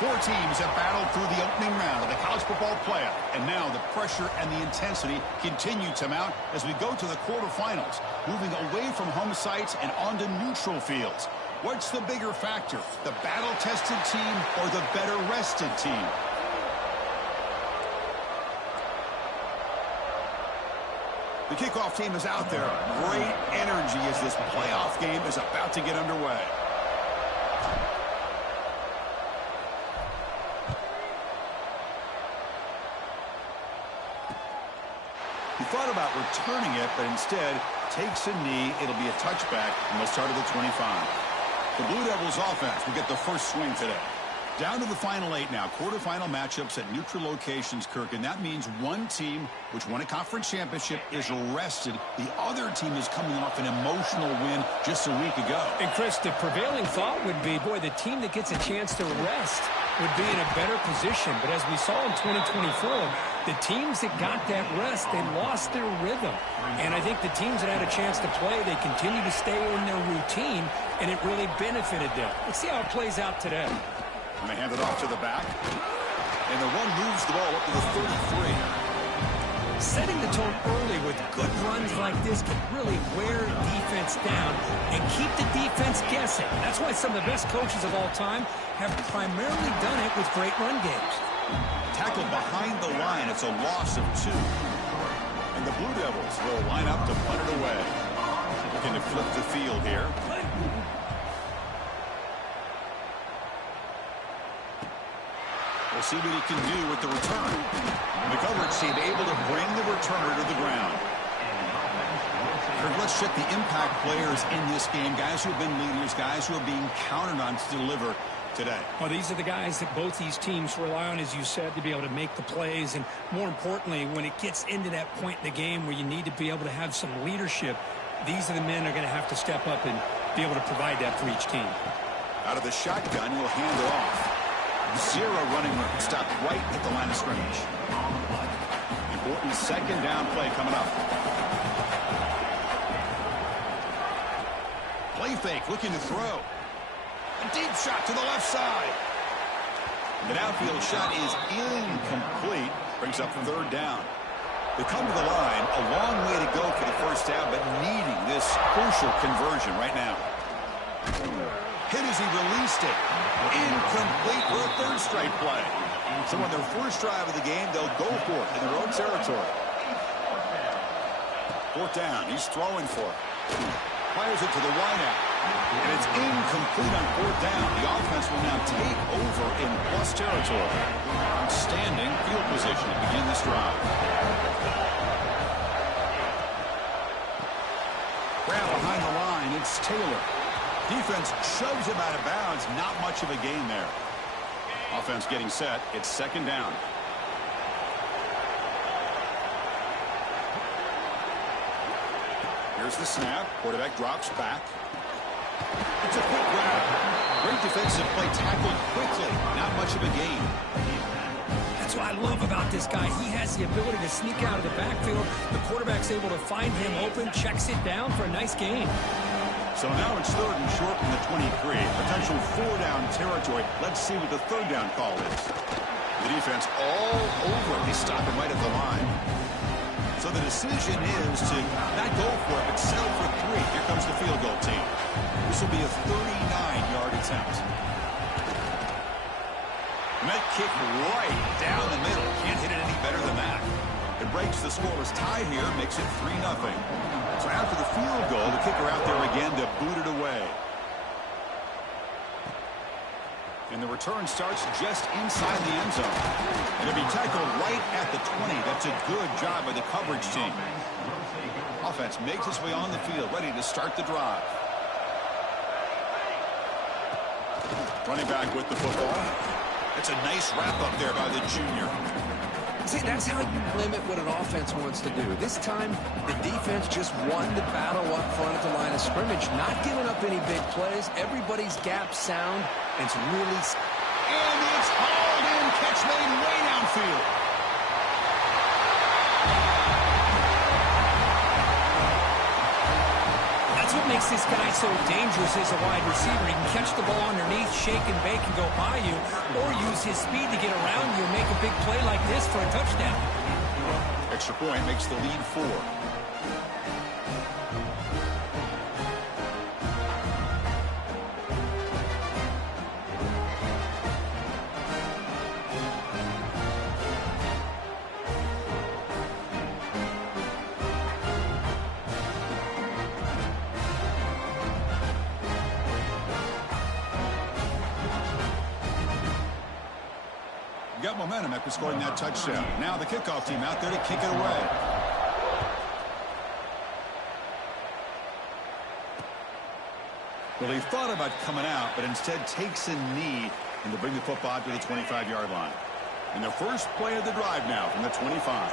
Four teams have battled through the opening round of the college football playoff, and now the pressure and the intensity continue to mount as we go to the quarterfinals, moving away from home sites and onto neutral fields. What's the bigger factor, the battle-tested team or the better-rested team? The kickoff team is out there. Great energy as this playoff game is about to get underway. He thought about returning it, but instead takes a knee. It'll be a touchback, and they'll start at the 25. The Blue Devils offense will get the first swing today. Down to the final 8 now. Quarterfinal matchups at neutral locations, Kirk, and that means one team, which won a conference championship, is rested. The other team is coming off an emotional win just a week ago. And, Chris, the prevailing thought would be, boy, the team that gets a chance to rest would be in a better position. But as we saw in 2024, the teams that got that rest, they lost their rhythm. And I think the teams that had a chance to play, they continue to stay in their routine, and it really benefited them. Let's see how it plays out today. And they hand it off to the back. And the one moves the ball up to the 33. Setting the tone early with good runs like this can really wear defense down and keep the defense guessing. That's why some of the best coaches of all time have primarily done it with great run games. Tackled behind the line. It's a loss of 2. And the Blue Devils will line up to punt it away. Looking to flip the field here. We'll see what he can do with the return. The coverage team able to bring the returner to the ground. Let's check the impact players in this game. Guys who have been leaders, guys who are being counted on to deliver today. Well, these are the guys that both these teams rely on, as you said, to be able to make the plays. And more importantly, when it gets into that point in the game where you need to be able to have some leadership, these are the men that are going to have to step up and be able to provide that for each team. Out of the shotgun, he'll hand it off. 0 running room. Stopped right at the line of scrimmage. Important second down play coming up. Play fake, looking to throw. A deep shot to the left side. The downfield shot is incomplete. Brings up 3rd down. They come to the line. A long way to go for the first down, but needing this crucial conversion right now. Hit as he released it. Incomplete for a 3rd straight play. So on their first drive of the game, they'll go for it in their own territory. 4th down. He's throwing for it. Fires it to the wideout. And it's incomplete on 4th down. The offense will now take over in plus territory. Outstanding field position to begin this drive. Grab behind the line. It's Taylor. Defense shoves him out of bounds. Not much of a gain there. Offense getting set. It's 2nd down. Here's the snap. Quarterback drops back. It's a quick grab. Great defensive play, tackled quickly. Not much of a gain. That's what I love about this guy. He has the ability to sneak out of the backfield. The quarterback's able to find him open, checks it down for a nice gain. So now it's 3rd and short from the 23. Potential 4-down territory. Let's see what the 3rd down call is. The defense all over. They stop him right at the line. So the decision is to not go for it, but settle for 3. Here comes the field goal team. This will be a 39-yard attempt. Net kick right down the middle. Can't hit it any better than that. It breaks the scoreless tie here, makes it 3-0. So after the field goal, the kicker out there again to boot it away. And the return starts just inside the end zone. And it'll be tackled right at the 20. That's a good job by the coverage team. Offense makes its way on the field, ready to start the drive. Running back with the football. It's a nice wrap-up there by the junior. See, that's how you limit what an offense wants to do. This time, the defense just won the battle up front at the line of scrimmage, not giving up any big plays. Everybody's gap sound. It's really... And it's hauled in. Catch made way downfield. That's what makes makes this guy so dangerous as a wide receiver. He can catch the ball underneath, shake and bake and go by you, or use his speed to get around you and make a big play like this for a touchdown. Extra point makes the lead 4. Got momentum after scoring that touchdown. Now the kickoff team out there to kick it away. Well, he thought about coming out, but instead takes a knee and to bring the football to the 25-yard line. And the first play of the drive now from the 25.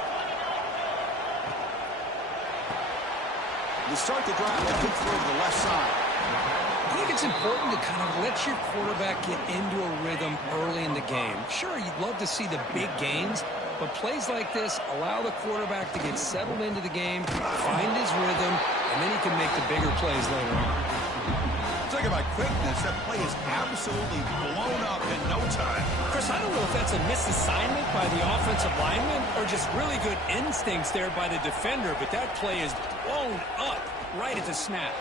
To start the drive, they kick through to the left side. I think it's important to kind of let your quarterback get into a rhythm early in the game. Sure, you'd love to see the big gains, but plays like this allow the quarterback to get settled into the game, find his rhythm, and then he can make the bigger plays later on. Talk about quickness. That play is absolutely blown up in no time. Chris, I don't know if that's a misassignment by the offensive lineman or just really good instincts there by the defender, but that play is blown up right at the snap.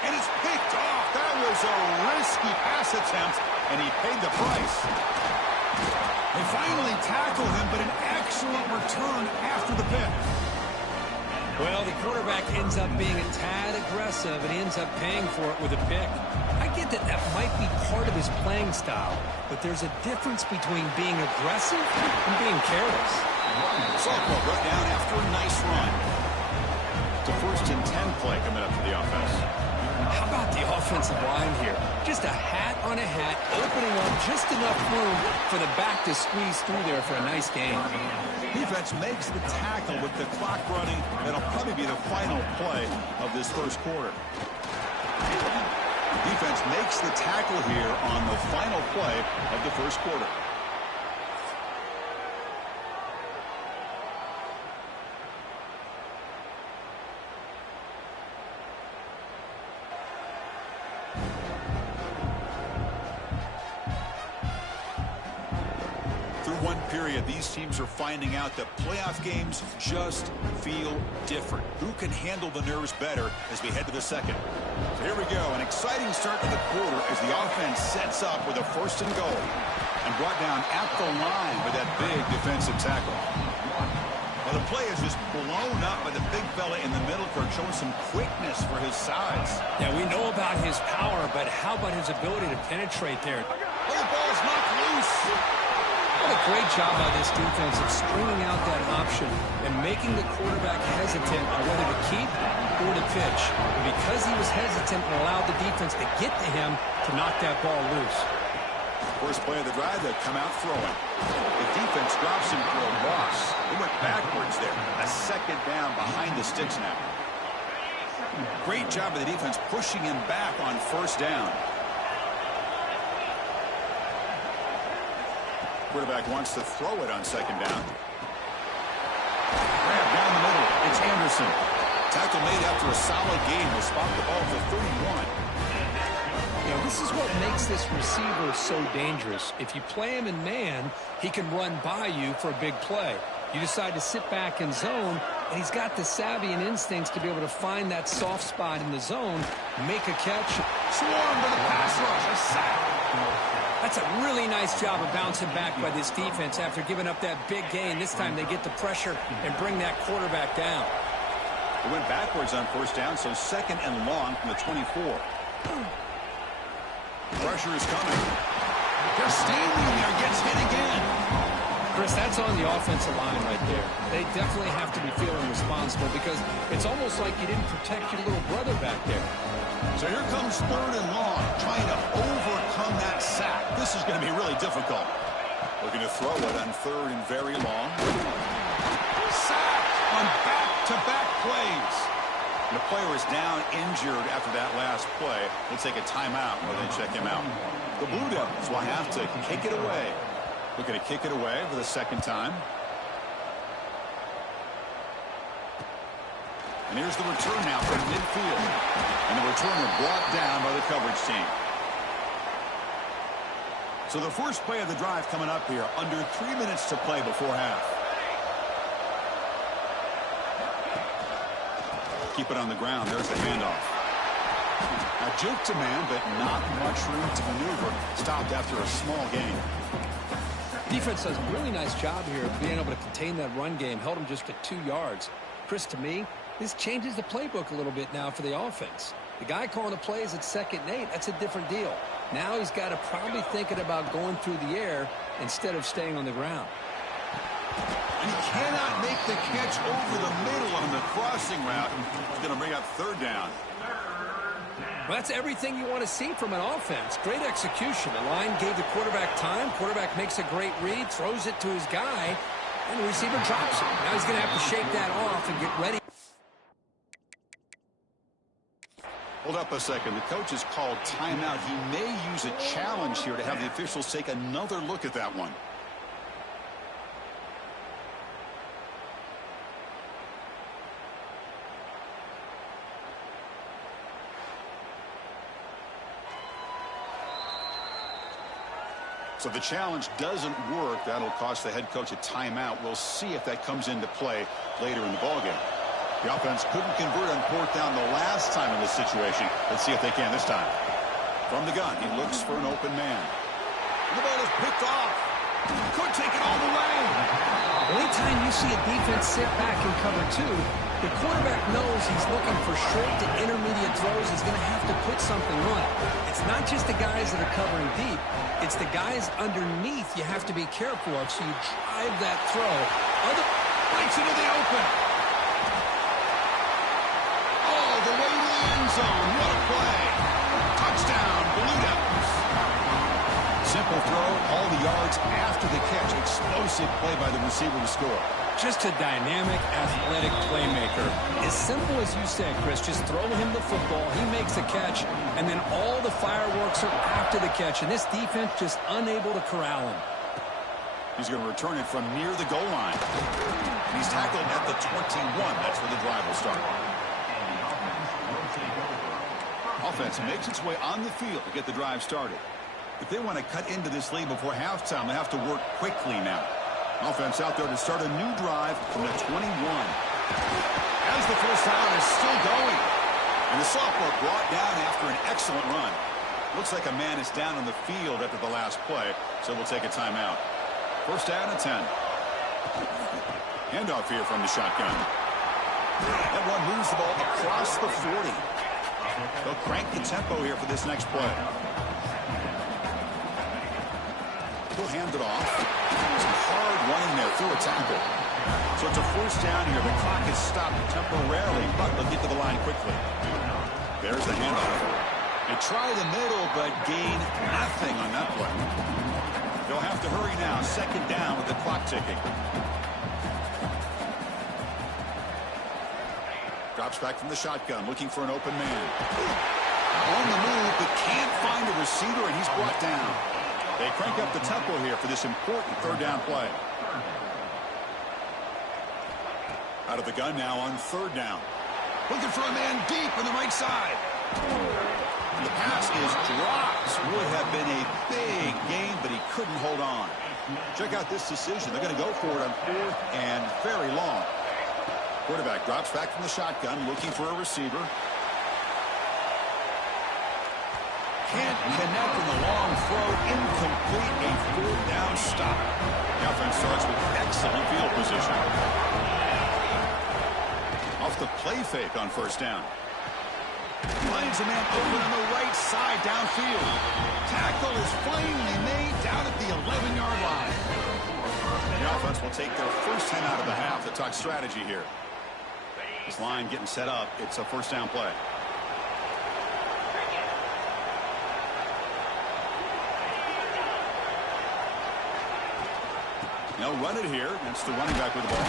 And it's picked off. That was a risky pass attempt, and he paid the price. They finally tackled him, but an excellent return after the pick. Well, the quarterback ends up being a tad aggressive, and he ends up paying for it with a pick. I get that that might be part of his playing style, but there's a difference between being aggressive and being careless. Softball brought down after a nice run. It's a 1st and 10 play coming up for the offense. How about the offensive line here? Just a hat on a hat, opening up just enough room for the back to squeeze through there for a nice gain. Defense makes the tackle with the clock running. That'll probably be the final play of this first quarter. Defense makes the tackle here on the final play of the first quarter. One period, these teams are finding out that playoff games just feel different. Who can handle the nerves better as we head to the second? So here we go, an exciting start to the quarter as the offense sets up with a 1st and goal and brought down at the line with that big defensive tackle. Well, the play is just blown up by the big fella in the middle for showing some quickness for his size. Yeah, we know about his power, but how about his ability to penetrate there? Oh, the ball's knocked loose. What a great job by this defense of stringing out that option and making the quarterback hesitant on whether to keep or to pitch. And because he was hesitant and allowed the defense to get to him to knock that ball loose. First play of the drive, they come out throwing. The defense drops him for a loss. They went backwards there. A 2nd down behind the sticks now. Great job of the defense pushing him back on 1st down. Quarterback wants to throw it on 2nd down. Grab down the middle. It's Anderson. Tackle made after a solid game. Will spot the ball for 31. You know, this is what makes this receiver so dangerous. If you play him in man, he can run by you for a big play. You decide to sit back in zone, and he's got the savvy and instincts to be able to find that soft spot in the zone, make a catch. Swarm to the pass rush. A sack. That's a really nice job of bouncing back by this defense after giving up that big gain. This time they get the pressure and bring that quarterback down. They went backwards on 1st down, so 2nd and long from the 24. Pressure is coming. They're standing there. Gets hit again. Chris, that's on the offensive line right there. They definitely have to be feeling responsible because it's almost like you didn't protect your little brother back there. So here comes 3rd and long, trying to overcome that sack. This is going to be really difficult. Looking to throw it on 3rd and very long. Sack on back-to-back plays. And the player is down injured after that last play. They'll take a timeout while they check him out. The Blue Devils will have to kick it away. Looking to kick it away for the 2nd time. And here's the return now from midfield. And the returner brought down by the coverage team. So the first play of the drive coming up here. Under 3 minutes to play before half. Keep it on the ground. There's the handoff. Now juke to man, but not much room to maneuver. Stopped after a small gain. Defense does a really nice job here of being able to contain that run game. Held him just at 2 yards. Chris, to me, this changes the playbook a little bit now for the offense. The guy calling the plays at 2nd and 8, that's a different deal. Now he's got to probably thinking about going through the air instead of staying on the ground. He cannot make the catch over the middle on the crossing route. He's going to bring up 3rd down. Well, that's everything you want to see from an offense. Great execution. The line gave the quarterback time. Quarterback makes a great read, throws it to his guy, and the receiver drops it. Now he's going to have to shake that off and get ready. Hold up a second. The coach has called timeout. He may use a challenge here to have the officials take another look at that one. So the challenge doesn't work. That'll cost the head coach a timeout. We'll see if that comes into play later in the ballgame. The offense couldn't convert on 4th down the last time in this situation. Let's see if they can this time. From the gun, he looks for an open man. The ball is picked off. Could take it all the way. Anytime you see a defense sit back and cover 2, the quarterback knows he's looking for short to intermediate throws. He's going to have to put something on it. It's not just the guys that are covering deep. It's the guys underneath you have to be careful of, so you drive that throw. Breaks into the open. All the way to the end zone. What a play. Touchdown, Blue Devils. Simple throw, all the yards after the catch. Explosive play by the receiver to score. Just a dynamic, athletic playmaker. As simple as you said, Chris, just throw him the football, he makes a catch, and then all the fireworks are after the catch, and this defense just unable to corral him. He's going to return it from near the goal line. He's tackled at the 21. That's where the drive will start. Offense makes its way on the field to get the drive started. If they want to cut into this lead before halftime, they have to work quickly now. Offense out there to start a new drive from the 21. As the first down is still going. And the sophomore brought down after an excellent run. Looks like a man is down on the field after the last play, so we'll take a timeout. First down and 10. Handoff here from the shotgun. That one moves the ball across the 40. They'll crank the tempo here for this next play. He'll hand it off. Some hard running there through a tackle. So it's a first down here. The clock is stopped temporarily, but they'll get to the line quickly. There's the handoff. They try the middle, but gain nothing on that play. They'll have to hurry now. 2nd down with the clock ticking. Drops back from the shotgun, looking for an open man. On the move, but can't find a receiver, and he's brought down. They crank up the tempo here for this important 3rd down play. Out of the gun now on 3rd down. Looking for a man deep on the right side. And the pass is dropped. Would have been a big gain, but he couldn't hold on. Check out this decision. They're going to go for it on 4th and very long. Quarterback drops back from the shotgun, looking for a receiver. Can't connect in the long throw. Incomplete. A 4th down stop. The offense starts with excellent field position. Off the play fake on 1st down. Finds a man open on the right side downfield. Tackle is finally made down at the 11-yard line. The offense will take their first 10 out of the half to talk strategy here. This line getting set up. It's a 1st down play. They'll run it here. That's the running back with the ball.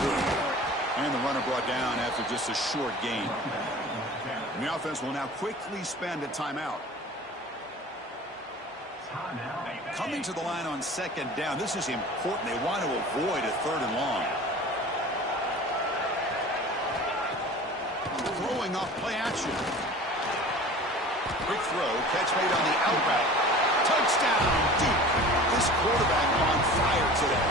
And the runner brought down after just a short gain. And the offense will now quickly spend a timeout. Coming to the line on 2nd down. This is important. They want to avoid a 3rd and long. continuing off play action. Quick throw, catch made on the out route. Touchdown, Duke. This quarterback on fire today.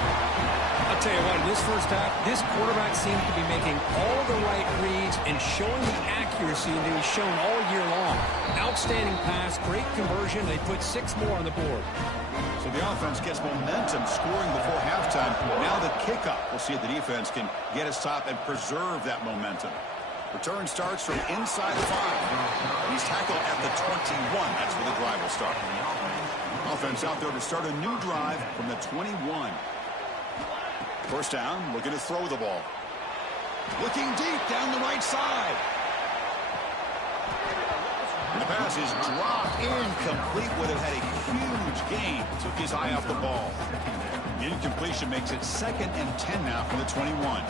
I'll tell you what, in this first half, this quarterback seems to be making all the right reads and showing the accuracy that he's shown all year long. Outstanding pass, great conversion. They put 6 more on the board. So the offense gets momentum scoring before halftime. Now the kickoff. We'll see if the defense can get a stop and preserve that momentum. Return starts from inside the 5. He's tackled at the 21. That's where the drive will start. Offense out there to start a new drive from the 21. First down, looking to throw the ball. Looking deep down the right side. The pass is dropped incomplete. Would have had a huge gain. Took his eye off the ball. The incompletion makes it 2nd and 10 now from the 21.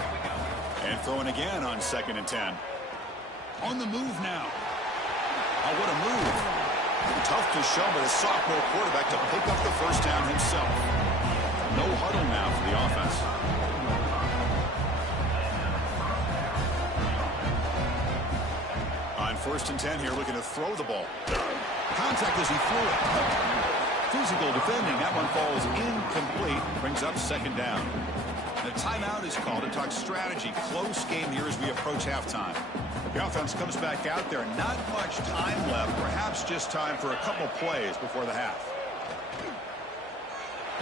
And throwing again on 2nd and 10. On the move now. Oh, what a move. Tough to show by the sophomore quarterback to pick up the first down himself. No huddle now for the offense. On 1st and 10 here, looking to throw the ball. Contact as he threw it. Physical defending. That one falls incomplete. Brings up 2nd down. The timeout is called to talk strategy. Close game here as we approach halftime. The offense comes back out there. Not much time left. Perhaps just time for a couple plays before the half.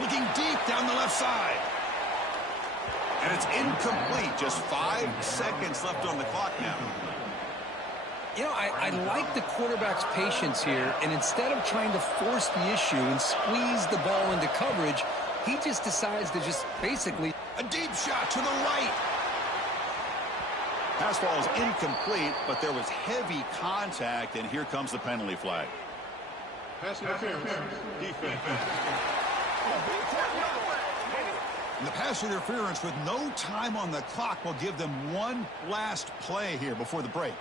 Looking deep down the left side. And it's incomplete. Just 5 seconds left on the clock now. You know, I like the quarterback's patience here, and instead of trying to force the issue and squeeze the ball into coverage, he just decides to just basically... A deep shot to the right. Pass ball is incomplete, but there was heavy contact, and here comes the penalty flag. Pass interference. Defense. And the pass interference with no time on the clock will give them one last play here before the break.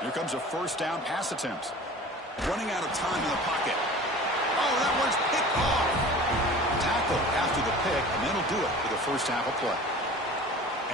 Here comes a first down pass attempt. Running out of time in the pocket. Oh, that one's picked off. Tackle after the pick, and that'll do it for the first half of play.